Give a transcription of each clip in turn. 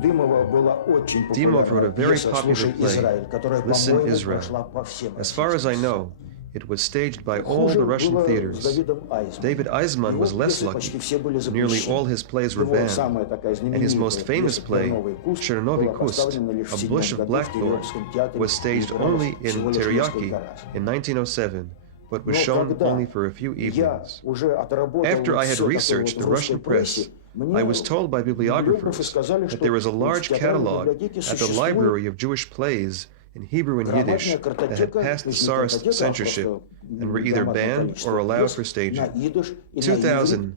Дымова была очень популярна пьеса «Слушай, Израиль», которая, по-моему, прошла по всем российским сценам. Хуже было с Давидом Айзманом. Его пьесы почти все были запрещены. Его самая такая знаменитая пьеса «Терновый куст» была поставлена лишь в 1907 году в Тереохском театре и игралась всего лишь несколько раз. Но когда я уже отработал вот все такое вот в русской прессе, мне библиографы сказали, что в театральной библиотеке существует громадная картотека, то есть не картотека, а просто громадное количество пьес на идыш и на иврит,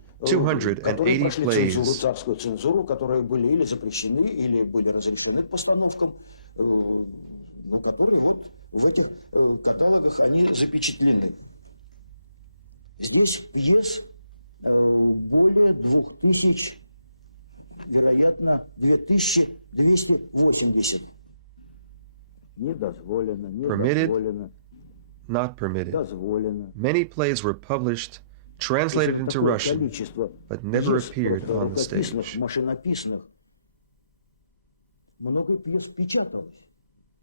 которые прошли цензуру, царскую цензуру, которые были или запрещены, или были разрешены к постановкам, но которые вот в этих каталогах они запечатлены. Здесь пьес более 2000, вероятно, 2280. Не дозволено, не дозволено, дозволено. То есть это такое количество пьес, просто рукописных, машинописных. Много пьес печаталось,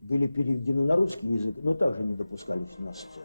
были переведены на русский язык, но также не допускались на сцену.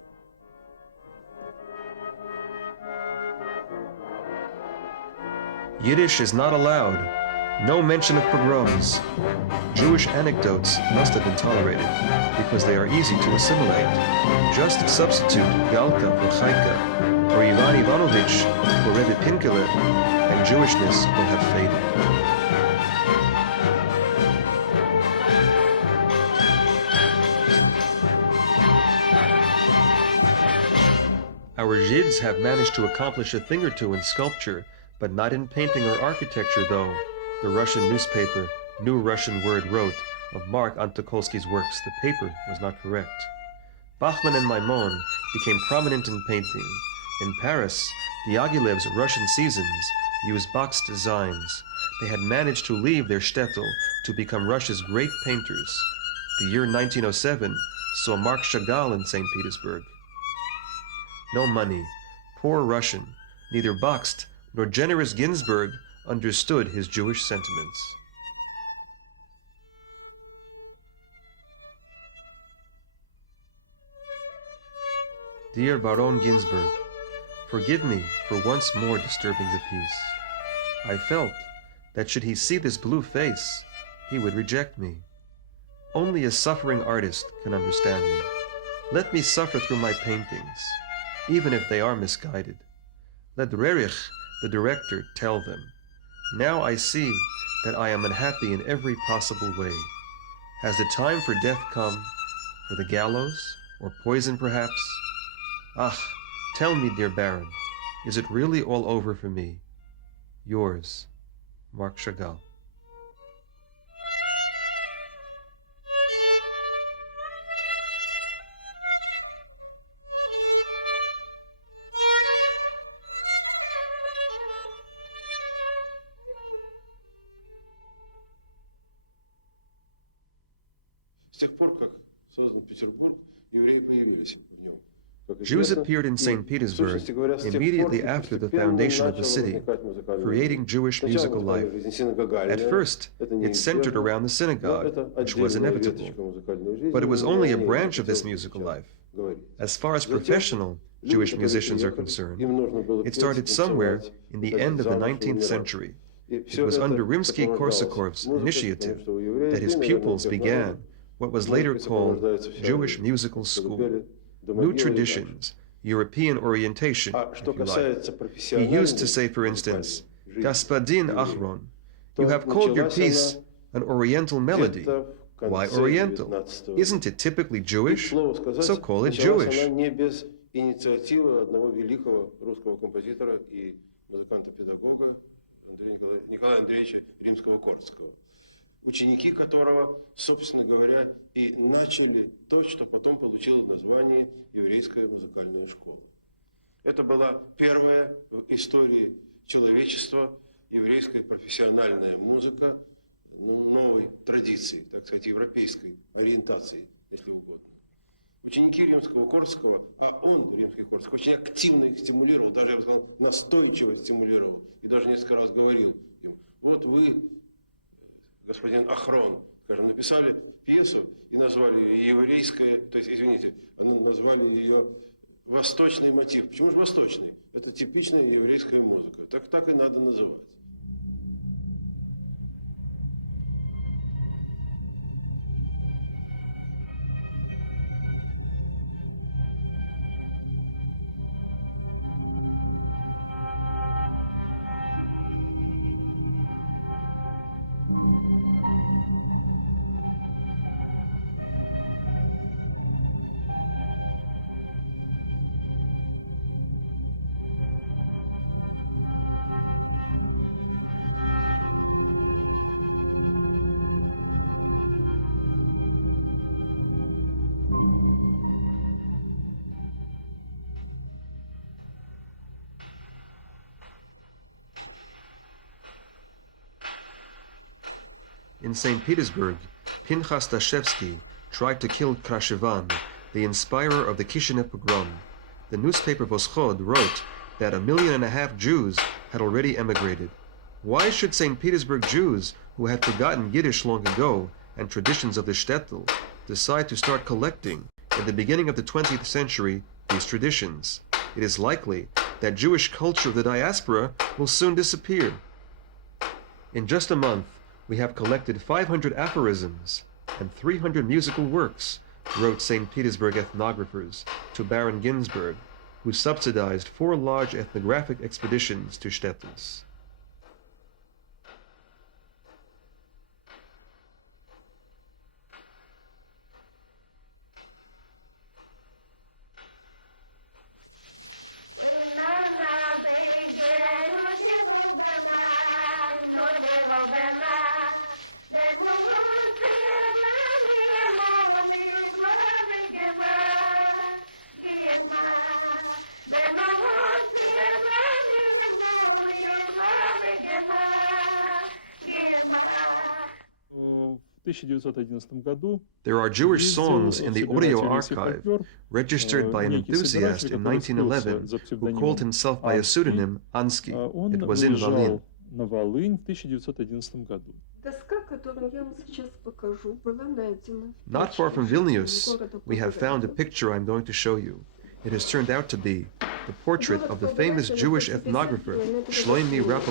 С тех пор, как создан Петербург, евреи появились в нем, как известно, и, в сущности говоря, с тех пор и постепенно начала возникать музыкальная жизнь. Сначала музыкальная жизнь синагогальная, это неизбежно, но это отдельная веточка музыкальной жизни, и не о ней мне хотелось бы сейчас говорить. Затем люди, которые приехали, им нужно было петь, танцевать, выходить замуж и умирать. И все это сопровождалось музыкой, потому что у евреев, да и, наверное, у всех народов, музыкой сопровождается вся жизнь, от колыбели до могилы и дальше. А что касается профессиональной музыкальной жизни евреев, то началась она где-то в конце XIX века. И, к слову сказать, началась она не без инициативы одного великого русского композитора и музыканта-педагога Николая Андреевича Римского-Корского, ученики которого, собственно говоря, и начали то, что потом получило название «Еврейская музыкальная школа». Это была первая в истории человечества еврейская профессиональная музыка новой традиции, так сказать, европейской ориентации, если угодно. Ученики Римского-Корского, а он, Римский-Корский, очень активно их стимулировал, даже, я бы сказал, настойчиво стимулировал, и даже несколько раз говорил им: вот вы, господин Ахрон, скажем, написали пьесу и назвали ее еврейская, то есть, извините, назвали ее восточный мотив. Почему же восточный? Это типичная еврейская музыка. Так и надо называть. В 1911 году ездил собирать еврейский фольклор некий собиратель, который скрылся за псевдонимом Анский. Он выезжал на Волынь в 1911 году. Доска, которую я вам сейчас покажу, была найдена в печке жителям города Побраде. Город Побраде находится 50 километров от Вильнюса.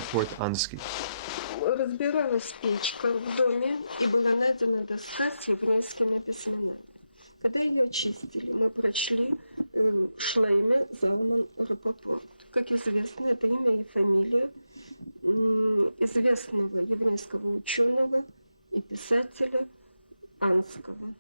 Разбиралась печка в доме, и была найдена доска с еврейскими письменами. Когда ее очистили, мы прочли Шлейме Залман Рапопорт. Как известно, это имя и фамилия известного еврейского ученого и писателя Анского.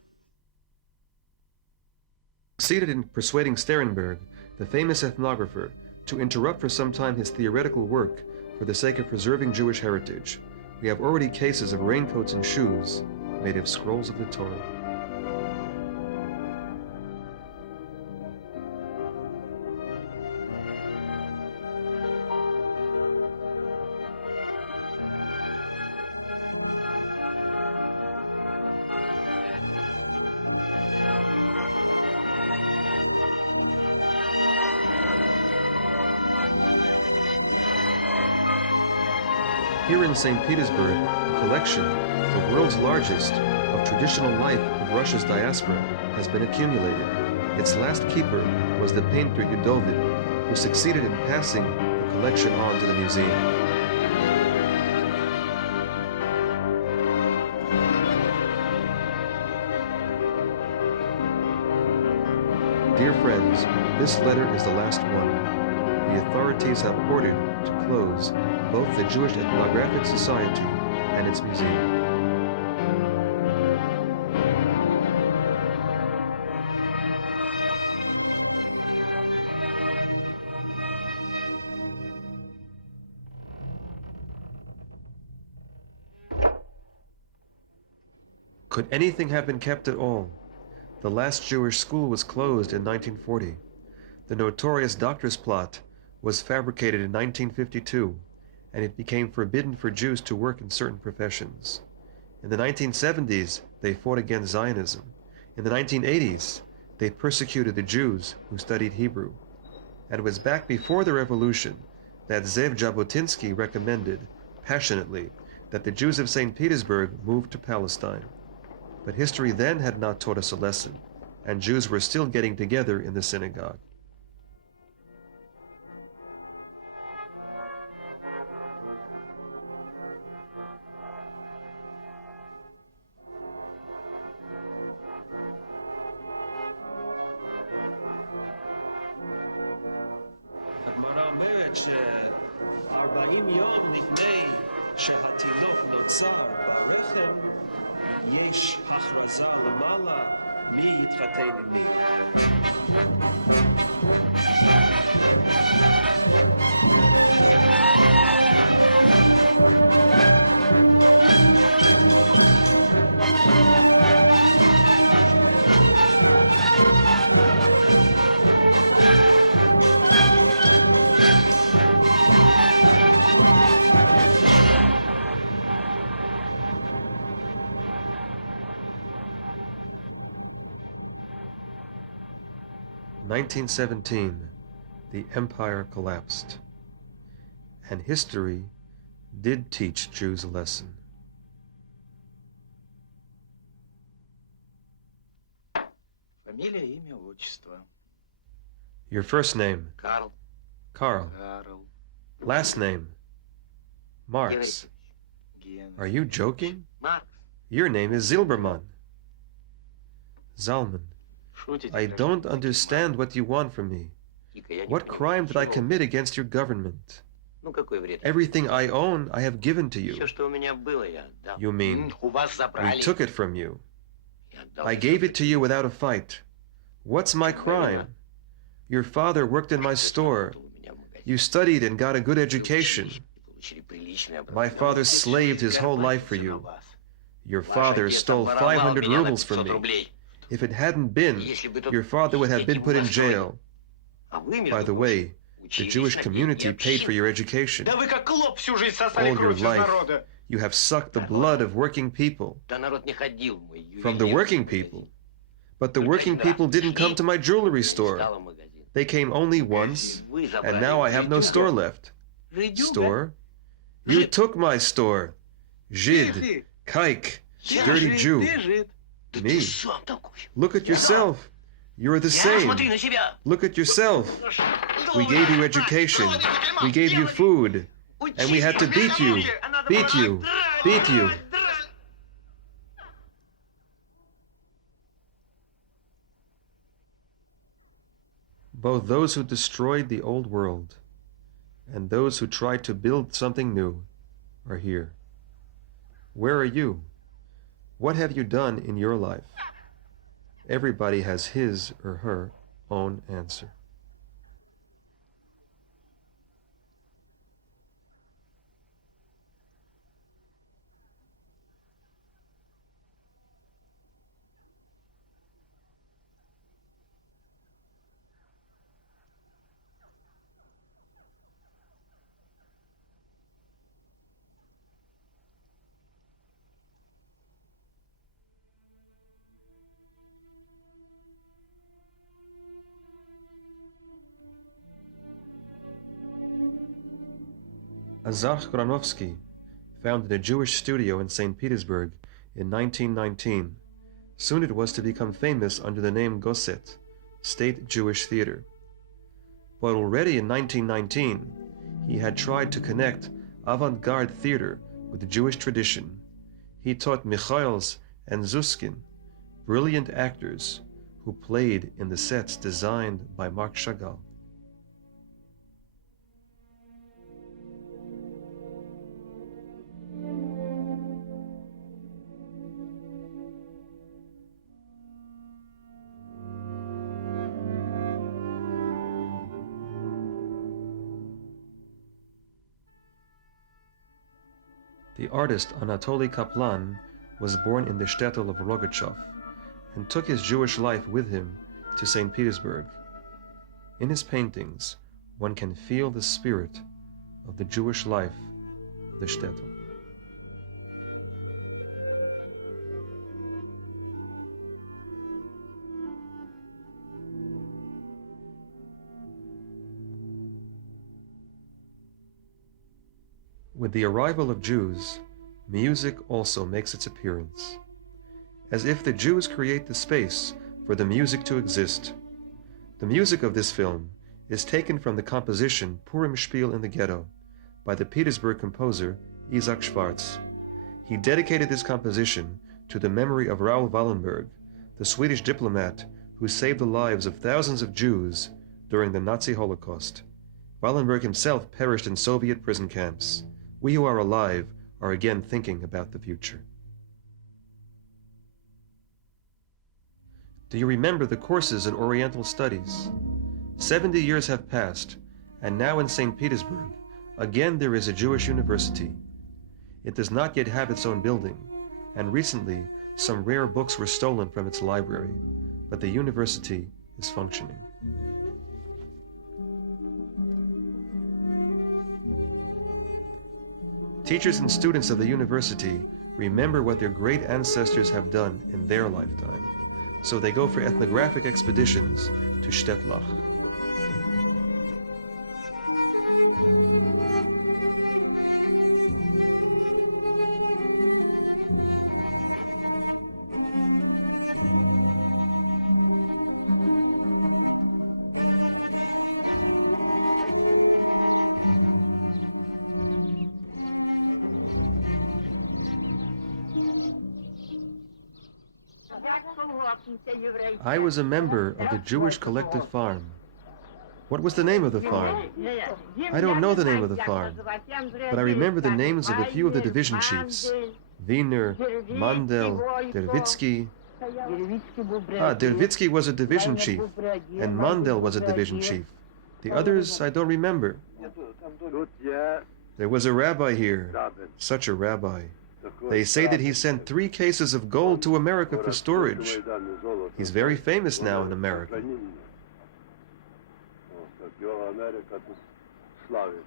אומרת ש40 יום לפני שהתינוק נוצר ברחם, יש הכרזה למעלה מי יתחתן עם מי. Фамилия, имя, отчество. Карл Карл Генрихович. Генрихович. Маркс. Шутите, гражданин Зекельман? Ика, я не понимаю, чего вы хотите от меня? Ну, какой вред я принес вашей власти? Все, что у меня было, я отдал. У вас забрали. Я отдал без сопротивления. В чем моя вина? Ваш отец работал у меня в магазине. Вы учились и получили приличное образование. Да мой отец всю жизнь горбатился на вас. Ваш отец обворовал меня на 500 рублей. Что? И если бы тут сидеть ему в остроге. А вы, между прочим, учились на деньги общины. Да вы как клоп всю жизнь сосали кровь из народа. Народа? Да народ не ходил в мой ювелирный магазин. Только один раз пришли, и у меня не стало магазина. Магазин. Вы забрали его. Жидюга. Жидюга? Жид. Ты. Я? Ты жид. Да ты сам такой. Я? Сам. Я? Ты посмотри на себя. За что вы нас так? Что вы делали? Учили, кормили, а надо было драть. колгоспниця єврейська. Як звався когось? Їм я не знаю, як називати. Я вам бригадір скажу. Вайнер, Мандель, Деревіцький, Войко. Деревіцький був бригадір, Вайнер був бригадір, Мандель був бригадір. А голови я не помню. Тут я рабин. Такой рабин был. Он, говорят, третью Майдану золото сдал в Америку на хранение. Вот, так его Америка тут славит.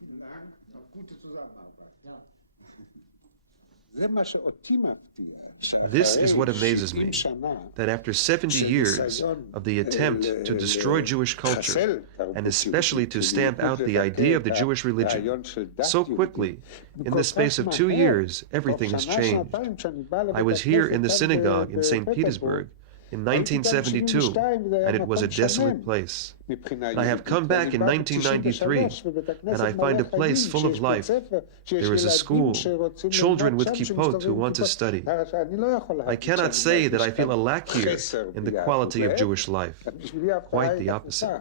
Vielen Dank, auf gute Zusammenarbeit. זה מה שאותי מפתיע, שאחרי 70 שנה של ניסיון לחסל תרבות יהודית, ובייחוד לדכא את הרעיון של דת יהודית, כל כך מהר, תוך שנה, שנתיים, כשאני בא לבית הכנסת כאן בפטרבורג, הייתי גם ב-72, וזה היה מקום שומם מבחינה יהודית, ואני בא ב-93 בבית הכנסת מלא חיים, שיש בית ספר, שיש ילדים שרוצים ללמוד שם, שמסתובבים עם כיפות. אני לא יכול להגיד שאני מרגיש כאן חסר ביהדות, להפך, בשבילי ההפתעה היא הפוכה.